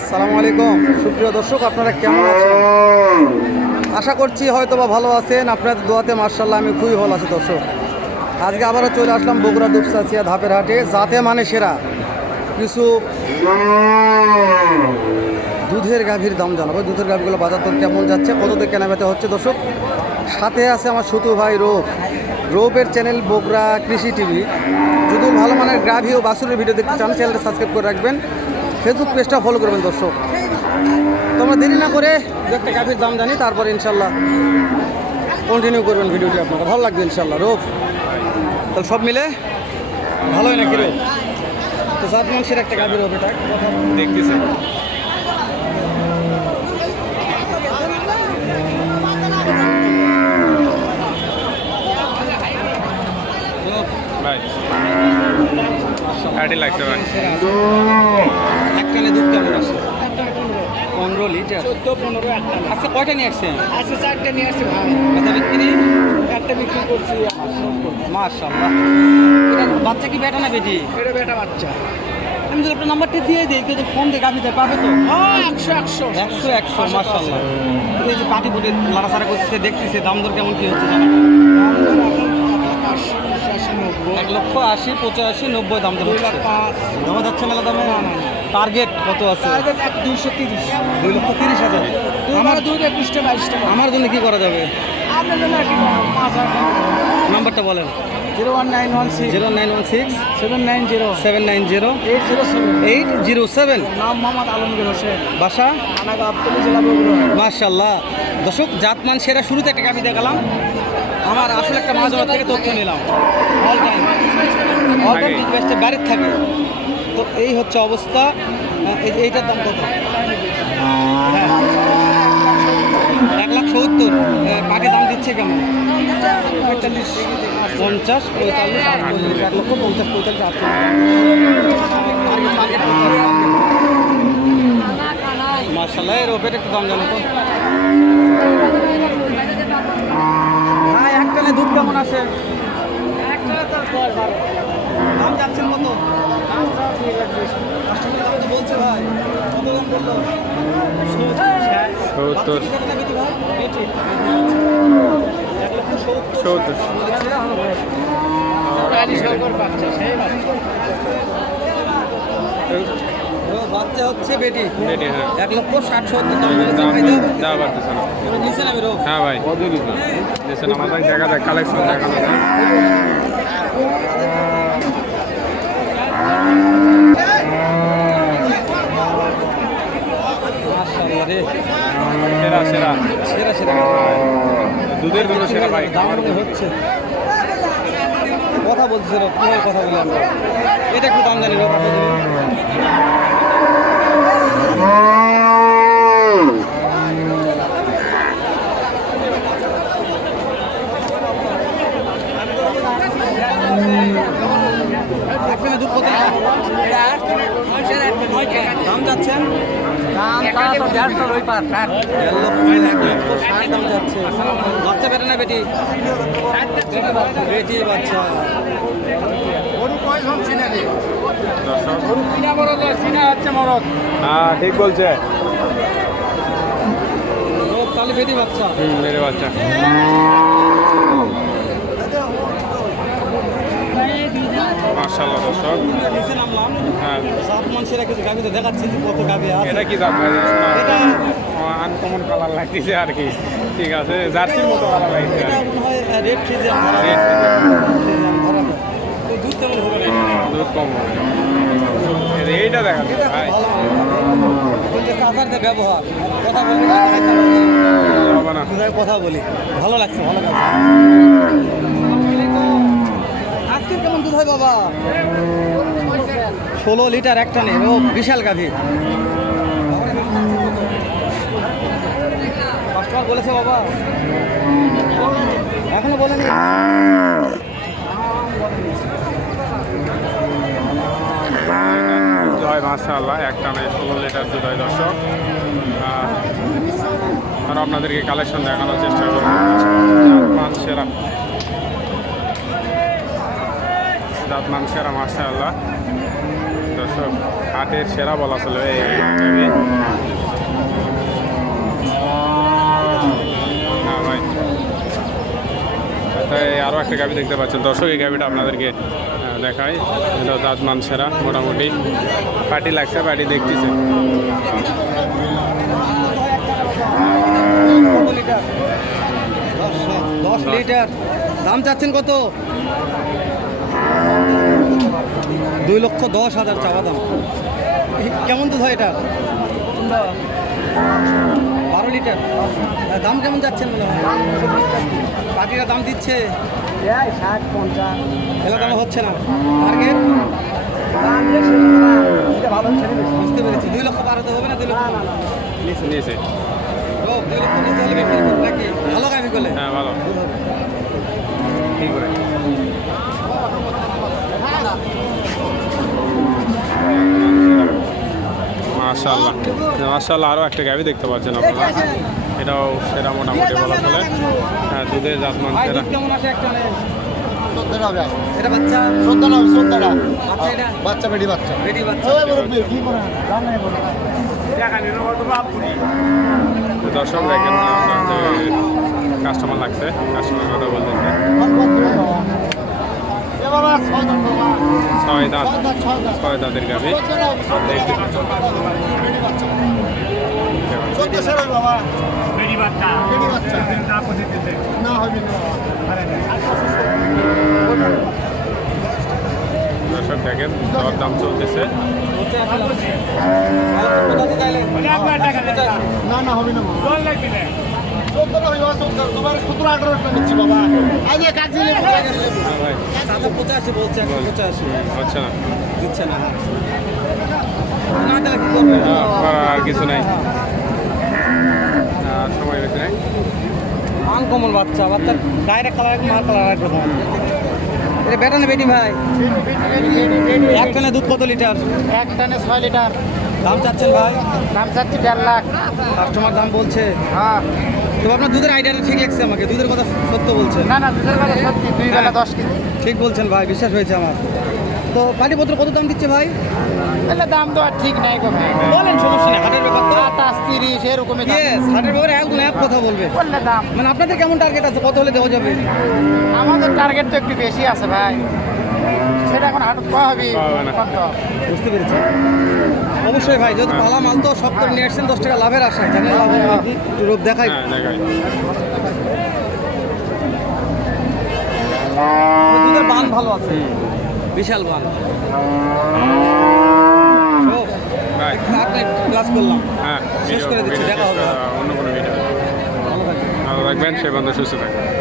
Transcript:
আসসালামু আলাইকুম। সুপ্রিয় দর্শক, আপনারা কেমন আছেন? আশা করছি হয়তো বা ভালো আছেন। আপনাদের দোয়াতে মার্শাল্লাহ আমি খুবই ভালো আছি দর্শক। আজকে আবারও চলে আসলাম বগুড়া দুপসাচিয়া ধাপের হাটে। যাতে মানে সেরা। কিছু দুধের গাভীর দাম জানাব। দুধের গাভীগুলো বাজার দর কেমন যাচ্ছে, কত দিয়ে কেনা বেচা হচ্ছে দর্শক? সাথে আছে আমার সুতু ভাই রোপ রোপের চ্যানেল বগুড়া কৃষি টিভি। যদি ভালো মানের গাভী ও বাসুরের ভিডিও দেখতে চান, চ্যানেলটা সাবস্ক্রাইব করে রাখবেন। ফেসবুক পেজটা ফলো করবেন দর্শক। তোমরা দেরি না করে দু একটা গাভীর দাম জানি তারপর ইনশাল্লাহ কন্টিনিউ করবেন ভিডিওটি আপনারা। ভালো লাগবে ইনশাল্লাহ রোপ তাহলে সব মিলে ভালোই নাকি রোপ তো সাত মানুষের একটা গাভীর হবে দেখতেছি। ভাই। লাগছে ভাই একটানে দুধ কেমন আছে পনেরো লিটার চোদ্দ পনেরো একটা আজকে কয়টা নিয়ে আসছেন? আছে চারটে নিয়ে আসছি ভাই। বেচা বিক্রি? একটা বিক্রি করছি। মাশাল্লাহ এটা বাচ্চা কি বেটা না বেটি? এটা বেটা বাচ্চা। আমি তো আপনার নাম্বারটা দিয়ে দিই কেউ ফোন দিয়ে গাভি দেয় পাবে তো? হ্যাঁ একশো একশো। একশো একশো মাশাল্লাহ এই যে পাটি পুটি লাড়াছাড়া করতেছে দেখতেছে দাম দর কেমন কি হচ্ছে জানা এক লক্ষ আশি পঁচাশি নব্বই। দাম দর হচ্ছে। পাঁচ। দেওয়া যাচ্ছে মেলা দামে না, না। টার্গেট কত আছে টার্গেট এক দুইশো তিরিশ দুই লক্ষ তিরিশ হাজার আমার আমার দুই একুশটা বাইশটা আমার জন্য কি করা যাবে আপনার জন্য নাম্বারটা বলেন zero one nine one six zero nine one six seven nine zero seven nine zero eight zero seven eight zero seven নাম মোহাম্মদ আলমগীর হোসেন বাসা মার্শাল্লাহ দর্শক জাতমান সেরা শুরুতে একটা গাভি দেখালাম আমার আসলে একটা মাঝবার থেকে তথ্য নিলাম অল টাইম অল টাইম থাকে। বাড়ির থাকে তো এই হচ্ছে অবস্থা। এই এইটার দাম কত? এক লাখ সত্তর। পাকে দাম দিচ্ছে কেমন? পঁয়তাল্লিশ। পঞ্চাশ পঁয়তাল্লিশ আটচল্লিশ এক লক্ষ পঞ্চাশ পঁয়তাল্লিশ আটচল্লিশ মার্শাল্লাহ এর ওপরে একটু দাম জানো তো। হ্যাঁ একটানে দুধ কেমন যাচ্ছেন কত কাস্টমার দাম তো বলছে ভাই? কত দাম বলল সত্তর। বাচ্চা বেটি? সত্তর। হচ্ছে বেটি। রেডি হ্যাঁ। এক লক্ষ ষাট সত্তর দাম পারতেছে না। নিচে নামে রো হ্যাঁ ভাই। দেশের আমাদের দেখা যায় কালেকশন দেখানো যায়। রে সেরা সেরা। সেরা সেরা। দুধের জন্য সেরা ভাই হচ্ছে। কথা বলছে কথা বলি আমরা। এটা একটু দাম জানি রো কত দিবে? একদিনে দুধ কত দাম যাচ্ছেন দেড় লক্ষ এক লক্ষ ষাট যাচ্ছে বাচ্চা বেটে না বেটি বেটি বাচ্চা হ্যাঁ ঠিক বলছে। ও, তাহলে বেটি বাচ্চা হুম মেরে বাচ্চা। মার্শাল্লাহ দর্শক। নিচে নামলাম হ্যাঁ। সাত মানুষের কিছু তো দেখাচ্ছি কত গাভি আছে। এটা কি জাত এটা আনকমন কালার লাগতেছে আর কি। ঠিক আছে জার্সির মতো কালার হয় রেড ফ্রিজে ধরা দুধ তেমন হবে দুধ কম হবে। এইটা দেখা ভাই। চাচারদের ব্যবহার কথা কোথায় কথা বলি ভালো লাগছে ভালো লাগছে। আজকে কেমন দুধ হয় বাবা? ষোলো লিটার একটা নেই ও বিশাল গাভী। কাস্টমার বলেছে বাবা। এখনও বলেনি। দুধ হয় মাশাআল্লাহ, একটা নয় ষোলো লিটার হয় দর্শক। আর আপনাদেরকে কালেকশন দেখানোর চেষ্টা করব। জাতমান সেরা। জাতমান সেরা, মাশাআল্লাহ। দর্শক, হাটের সেরা বলা চলে। এই। একটা গাভি দেখতে পাচ্ছেন। দর্শক, এই গাভিটা আপনাদেরকে দেখাই। এটা দাঁত মানসেরা, মোটামুটি। পাটি লাগছে, পাটি দেখতেছে। দশ লিটার। দাম চাচ্ছেন কত? দুই লক্ষ দশ হাজার চাওয়া দাম। কেমন দুধ হয় এটা? লিটার। দাম কেমন যাচ্ছেন মনে হয়? পাখিরা দাম দিচ্ছে? ষাট পঞ্চাশ এলা দাম হচ্ছে না? টার্গেট বুঝতে পেরেছি। দুই লক্ষ বারোতে হবে না? দুই লক্ষ? ও, দুই লক্ষ নিতে হলে বিক্রি নাকি ভালো গাভি করলে হ্যাঁ ভালো দুধ হবে। ঠিক করে মাশাল্লাহ মাশাল্লাহ আরও একটা গাভি দেখতে পাচ্ছেন আপনারা। এটাও সেটা মোটামুটি বলা চলে। হ্যাঁ দুধের জাত মান এটা বাচ্চা? বেটি বাচ্চা বেটি দর্শক দেখেন কাস্টমার লাগছে। কাস্টমার কথা বলতেছে। ছয় দাঁত। ছয় দাঁতের গাভি। দর্শক দেখেন দর দাম চলতেছে। না না হবে না। আর কিছু নাই আর সময় বেশি নাই আনকমন বাচ্চা বাচ্চার ডাইরেক্ট কালার এক মার কালার এক এটা বেটা না। বেটি ভাই? এক টানে দুধ কত লিটার? এক টানে ছয় লিটার। দাম চাচ্ছেন ভাই? দাম চাচ্ছি দেড় লাখ। কাস্টমার দাম বলছে। হ্যাঁ। তো আপনার দুধের আইডিয়াটা ঠিক লাগছে আমাকে। দুধের কথা সত্য বলছেন। না না দুধের সত্যি দুই বেলা দশ কেজি। ঠিক বলছেন ভাই বিশ্বাস হয়েছে আমার। তো পাটিপত্র কত দাম দিচ্ছে ভাই? তাহলে দাম তো আর ঠিক নাই বলেন সমস্যা নেই হাটের ব্যাপার তো। আটাশ তিরিশ এরকমই দাম। ইয়েস হাটের ব্যাপারে একদম এক কথা বলবে। বললে দাম। মানে আপনাদের কেমন টার্গেট আছে? কত হলে দেওয়া যাবে? আমাদের টার্গেট তো একটু বেশি আছে ভাই। সেটা এখন হাটত কয়া হবে। বুঝতে পেরেছি। অবশ্যই ভাই যেহেতু পালা মাল তো সব করে নিয়ে আসছেন দশ টাকা লাভের আশায় জানেন লাভ হবে একটু রূপ দেখাই। হ্যাঁ দুধের বান ভালো আছে। বিশাল বান। ক্লাস করলাম। হ্যাঁ শেষ করে দিচ্ছি, দেখা হবে। অন্য কোনো ভিডিও ভালো থাকবেন। ভালো থাকবেন সে বন্ধু সুস্থ থাকবেন।